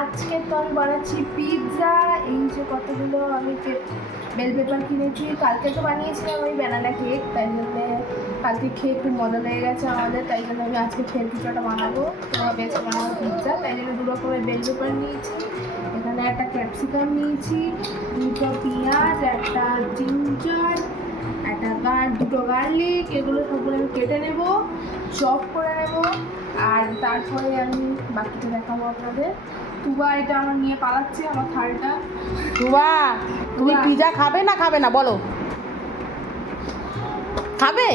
আজকে তো আমি বানাচ্ছি পিৎজা এই যে কতগুলো আমি বেল পেপার কিনেছি। কালকে তো বানিয়েছিলাম আমি ব্যানানা কেক তাই জন্য কালকে খেয়ে খুব মজা লেগে গেছে আমাদের, তাই জন্য আমি আজকে ফের কিছু বানাবো। বেছে বানাবো পিৎজা তাই জন্য দু রকমের বেল পেপার নিয়েছি। এখানে একটা ক্যাপসিকাম নিয়েছি, দুটো পেঁয়াজ, একটা জিঞ্জার একটা গার, দুটো গার্লিক এগুলো সবগুলো আমি কেটে নেব চপ করে নেব। আর তারপরে আমি বাকিটা দেখাবো আপনাদের। তুবা এটা আমার নিয়ে পালাচ্ছে আমার থালটা। তুবা তুমি। পিজা খাবে না খাবে না? বলো। খাবে?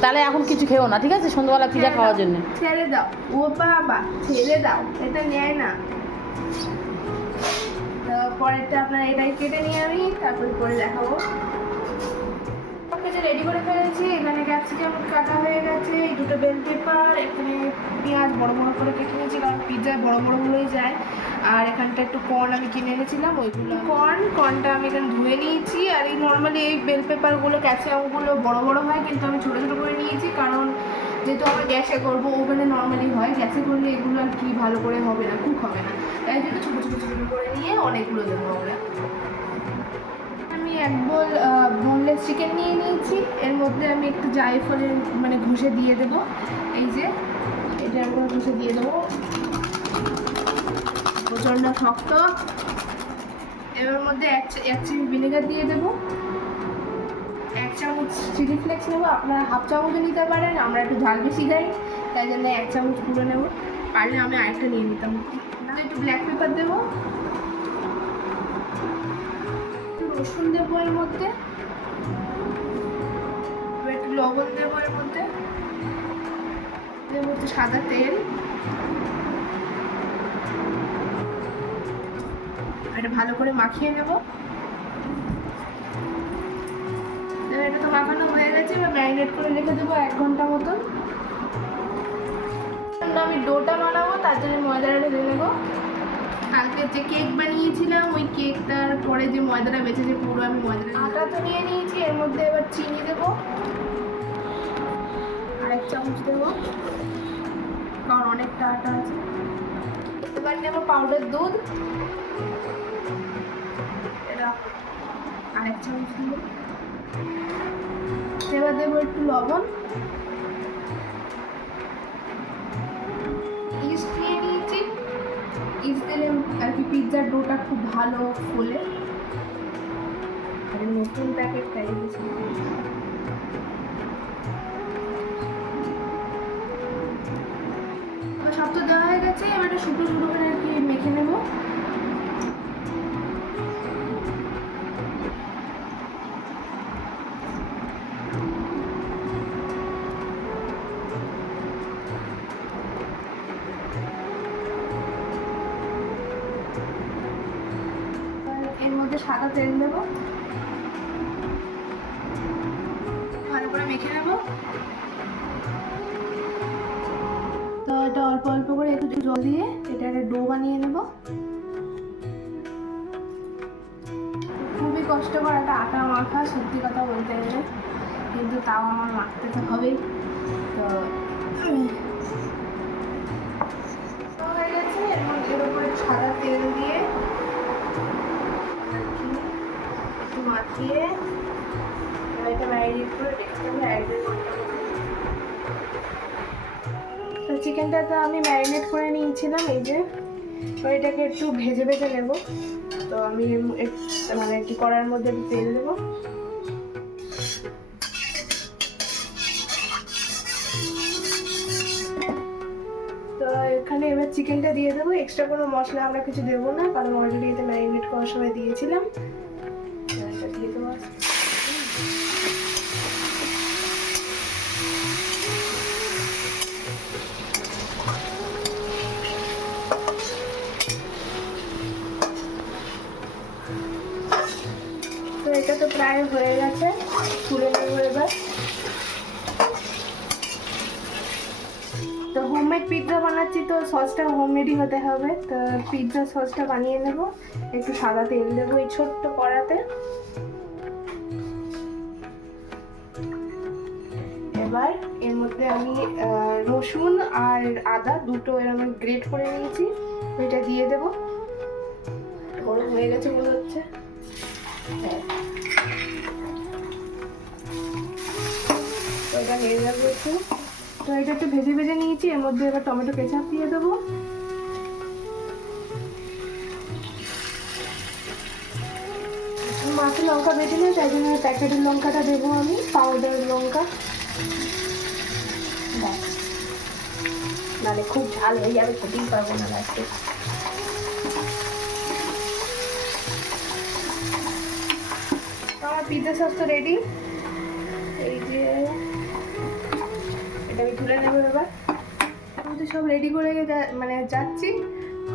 তাহলে এখন কিছু খেও না ঠিক আছে? সন্ধ্যাবেলা পিজা খাওয়ার জন্য। ছেড়ে দাও। ও বাবা ছেড়ে দাও। এটা নেয় না। পরেরটা আপনার এটাই কেটে নিয়ে আমি তারপরে করে দেখাবো। সব রেডি করে ফেলেছি এখানে ক্যাপসিকাম কাটা হয়ে গেছে এই দুটো বেল পেপার এখানে পেঁয়াজ বড় বড় করে কেটে নিয়েছি কারণ পিৎজায় বড় বড়গুলোই যায়। আর এখানটা একটু কর্ন আমি কিনে এনেছিলাম ওইগুলো কর্ন কর্নটা আমি এখানে ধুয়ে নিয়েছি। আর এই নর্মালি এই বেল পেপারগুলো ক্যাপসিকামগুলো বড় বড় হয় কিন্তু আমি ছোটো ছোটো করে নিয়েছি কারণ যেহেতু আমরা গ্যাসে করব ওভেনে নর্মালি হয় গ্যাসে করলে এগুলো আর কি ভালো করে হবে না কুক হবে না। তাই জন্য ছোটো ছোটো ছোটো করে নিয়ে অনেকগুলো দেবো আমরা। আমি এক বোল বোনলেস চিকেন নিয়ে নিয়েছি। এর মধ্যে আমি একটু জায়ফলের মানে ঘষে দিয়ে দেবো। এই যে, এটা একবার ঘষে দিয়ে দেবো। প্রচণ্ড শক্ত। এবার মধ্যে এক এক চামচ ভিনেগার দিয়ে দেবো। এক চামচ চিলি ফ্লেক্স নেব। আপনারা হাফ চামচও নিতে পারেন, আমরা একটু ঝাল বেশি খাই। তাই জন্য এক চামচ পুরো নেব। পারলে আমি আরেকটা নিয়ে নিতাম। একটু ব্ল্যাক পেপার দেবো। রসুন দেবো এর মধ্যে। একটু লবণ দেবো এর মধ্যে। দেবো একটু সাদা তেল। এটা ভালো করে মাখিয়ে নেব। এটা তো মাখানো হয়ে গেছে, এবার ম্যারিনেট করে রেখে দেবো এক ঘণ্টা মতন। আমি ডোটা বানাবো, তার জন্য ময়দাটা ঢেলে নেব। কালকে যে কেক বানিয়েছিলাম, ওই কেকটার পরে যে ময়দাটা বেঁচেছে, পুরো আমি ময়দাটা আটা তো নিয়ে নিয়েছি, এর মধ্যে এবার চিনি দেবো। আরেক চামচ দেবো। কারণ অনেকটা আটা আছে। এবার নেব পাউডার দুধ। এটা আরেক চামচ দেবো। এবার দেবো একটু লবণ। পিৎজার ডোটা খুব ভালো ফোলে। আর নতুন প্যাকেট তাই সব তো দেওয়া হয়ে গেছে, এবার এটা শুকনো শুকনো করে মধ্যে সাদা তেল দেবো। ভালো করে মেখে নেব। তো এটা অল্প অল্প করে একটু জল দিয়ে এটা একটা ডো বানিয়ে নেব। খুবই কষ্টকর একটা আটা মাখা, সত্যি কথা বলতে গেলে। কিন্তু তাও আমার মাখতে তো হবেই। তো হয়ে গেছে। মধ্যে এর উপরে সাদা তেল দিয়ে মাখিয়ে এটা ম্যারিনেট করে রেখে দেবো। তো চিকেনটা তো আমি ম্যারিনেট করে নিয়েছিলাম, এই যে। তো এটাকে একটু ভেজে ভেজে নেব। তো আমি মানে কি করার মধ্যে একটু তেল দেবো। তো এখানে এবার চিকেনটা দিয়ে দেবো। এক্সট্রা কোনো মশলা আমরা কিছু দেবো না, কারণ অলরেডি এতে ম্যারিনেট করার সময় দিয়েছিলাম। পিৎজা বানাচ্ছি, তো সসটা হোমমেডই হতে হবে। তো পিৎজা সসটা বানিয়ে নেব। একটু সাদা তেল দেবো এই ছোট্ট কড়াতে। এবার এর মধ্যে আমি রসুন আর আদা দুটো এরকম গ্রেট করে নিয়েছি। এটা দিয়ে দেবো। গরম হয়ে গেছে মনে হচ্ছে। এটা নিয়ে যাব একটু। তো এটা একটু ভেজে ভেজে নিয়েছি, এর মধ্যে এবার টমেটো কেচাপ দিয়ে দেবো। মাকে লঙ্কা বেটে নিয়ে তাই জন্য প্যাকেটের লঙ্কাটা দেবো আমি পাউডার লঙ্কা। নাহলে খুব ঝাল হয়ে যাবে, খেতেই পারব না লাস্টে। আমার পিৎজা সস তো রেডি এই যে এটা আমি তুলে নেব এবার। আমি তো সব রেডি করে মানে যাচ্ছি।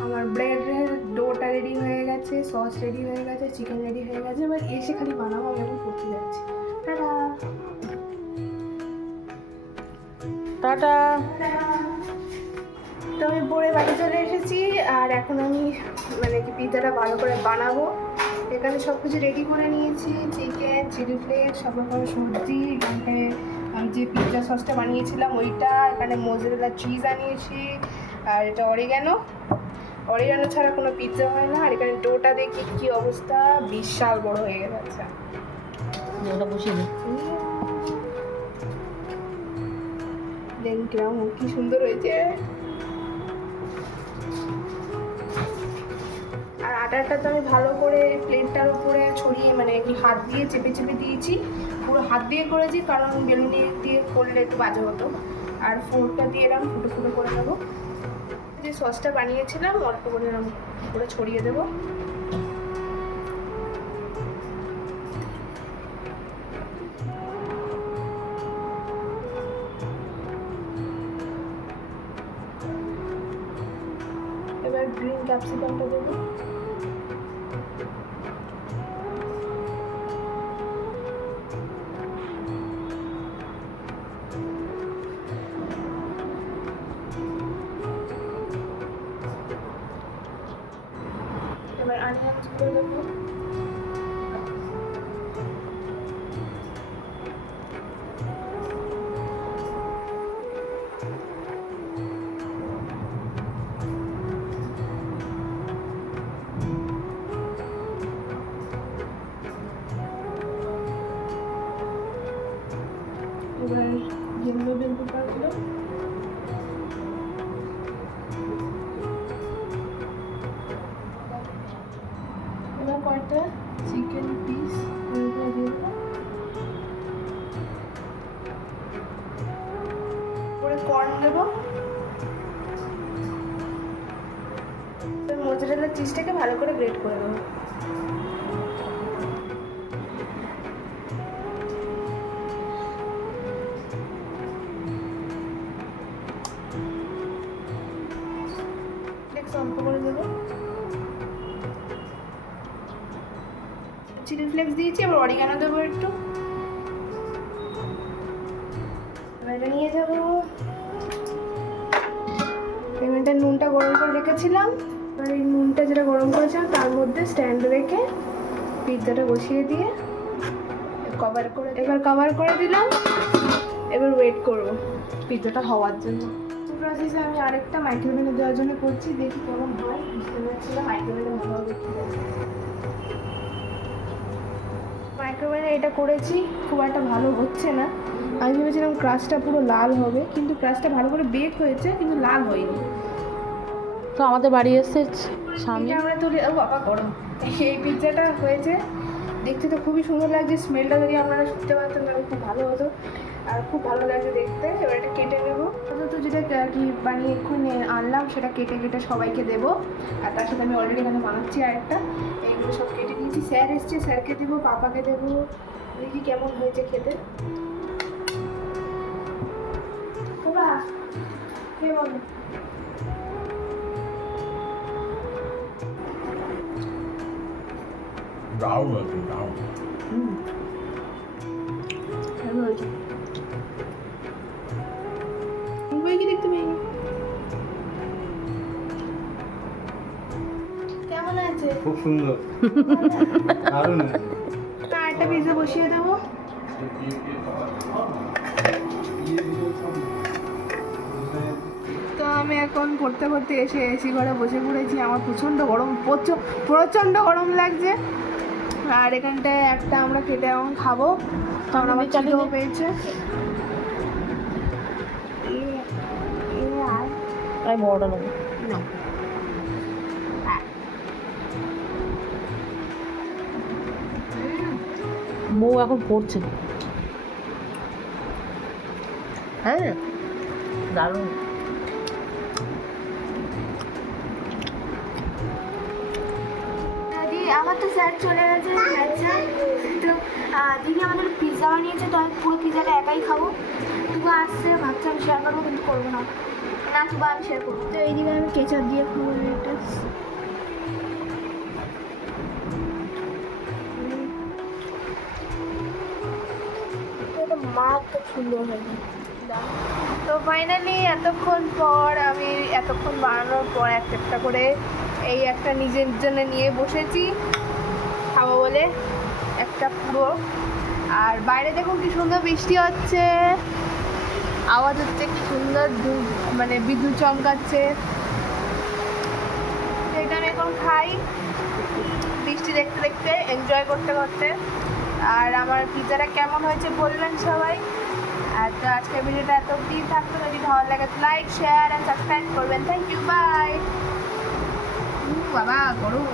আমার ব্রেডের ডোটা রেডি হয়ে গেছে সস রেডি হয়ে গেছে চিকেন রেডি হয়ে গেছে। এবার এসে খালি বানাবো আমি এখন করতে যাচ্ছি। টাটা! টাটা! তো আমি পরে বাড়ি চলে এসেছি আর এখন আমি মানে কি পিৎজাটা ভালো করে বানাবো। এখানে সব কিছু রেডি করে নিয়েছি চিকেন চিলি ফ্লেক্স সব রকমের সবজি এখানে আমি যে পিৎজা সসটা বানিয়েছিলাম ওইটা এখানে মোজরেলা চিজ আনিয়েছি আর এটা অরিগানো অরিগানো ছাড়া কোনো পিৎজা হয় না আর এখানে ডোটা দেখি কি অবস্থা বিশাল বড় হয়ে গেছে। ওটা বসিয়ে দেখুন কীরকম কি সুন্দর হয়েছে। আর আটাটা তো আমি ভালো করে প্লেটটার উপরে ছড়িয়ে মানে হাত দিয়ে চেপে চেপে দিয়েছি। পুরো হাত দিয়ে করেছি, কারণ বেলুনি দিয়ে করলে একটু বাজে হতো। আর ফোরটা দিয়ে এরকম ফুটো ফুটো করে নেব। যে সসটা বানিয়েছিলাম, অল্প করে এরকম করে ছড়িয়ে দেবো। এবার গ্রিন ক্যাপসিকামটা দেবো। এবার আনিয়নসগুলো দেবো এবার যেগুলো বেল পেপারগুলো এবার মোজারেলা চিজটাকে ভালো করে গ্রেট করে দেবো অল্প করে দেবো। চিলি ফ্লেক্স দিয়েছি, এবার অরিগানো দেবো একটু। এটা নিয়ে যাব। পেমেন্টের নুনটা গরম করে রেখেছিলাম। এবার এই নুনটা যেটা গরম করেছিলাম তার মধ্যে স্ট্যান্ড রেখে পিৎজাটা বসিয়ে দিয়ে কভার করে এবার কভার করে দিলাম। এবার ওয়েট করব পিৎজাটা হওয়ার জন্য। প্রসেসে আমি আরেকটা মাইক্রোওভেনে দেওয়ার জন্য করছি। দেখি কেমন হয়। বুঝতে পারছি না মাইক্রোওভেনে ভালো হবে মাইক্রোওভেনে এটা করেছি খুব একটা ভালো হচ্ছে না। আমি ভেবেছিলাম ক্রাশটা পুরো লাল হবে কিন্তু ক্রাশটা ভালো করে বেক হয়েছে কিন্তু লাল হয়নি। তো আমাদের বাড়ি এসছে স্বামী আমরা তুলে বাবা, গরম। এই পিৎজাটা হয়েছে। দেখতে তো খুবই সুন্দর লাগছে স্মেলটা যদি আপনারা শুনতে পারতেন তাহলে খুব ভালো হতো। আর খুব ভালো লাগছে দেখতে। এবার এটা কেটে নেব। তো যেটা আর কি বানিয়ে এক্ষুনি আনলাম, সেটা কেটে কেটে সবাইকে দেবো। আর তার সাথে আমি অলরেডি এখানে বানাচ্ছি আরেকটা। এইগুলো সব কেটে নিয়েছি। স্যার এসছে, স্যারকে দেবো, পাপাকে দেবো। দেখি কেমন হয়েছে খেতে। বাবা দারুণ আছে দারুণ খুব সুন্দর দারুণ একটা পিজা বসিয়ে দেবো তো আমি এখন পড়তে পড়তে এসে এসি ঘরে বসে পড়েছি আমার প্রচণ্ড গরম প্রচ- প্রচণ্ড গরম লাগছে আর এখানটায় একটা আমরা কেটে এখন খাব। তখন আমার নে। পেয়েছে। আমি বড়টা নেব। না। বউ এখন পড়ছে। হ্যাঁ। দারুণ। স্যার চলে গেছে আচ্ছা তো দিদি আমাদের পিৎজা বানিয়েছে তো আমি পুরো পিৎজাটা একাই খাব। তুবা আসছে ভাবছি আমি শেয়ার করব কিন্তু করব না। না তুবা আমি শেয়ার করব। তো এইদিকে আমি কেচাপ দিয়ে খাব এটা মারাত্মক সুন্দর হয়েছে তো ফাইনালি এতক্ষণ পর আমি এতক্ষণ বানানোর পর একটা একটা করে এই একটা নিজের জন্য নিয়ে বসেছি। খাব বলে একটা পুরো। আর বাইরে দেখুন কি সুন্দর বৃষ্টি হচ্ছে। আওয়াজ হচ্ছে কি সুন্দর মানে বিদ্যুৎ চমকাচ্ছে। আমি এখন খাই। বৃষ্টি দেখতে দেখতে এনজয় করতে করতে। আর আমার পিজাটা কেমন হয়েছে বলবেন সবাই। আর তো আজকের ভিডিওটা এত অব্দি থাকতো যদি ভালো লাগে লাইক শেয়ার অ্যান্ড সাবস্ক্রাইব করবেন। থ্যাংক ইউ বাই বাবা, গরম।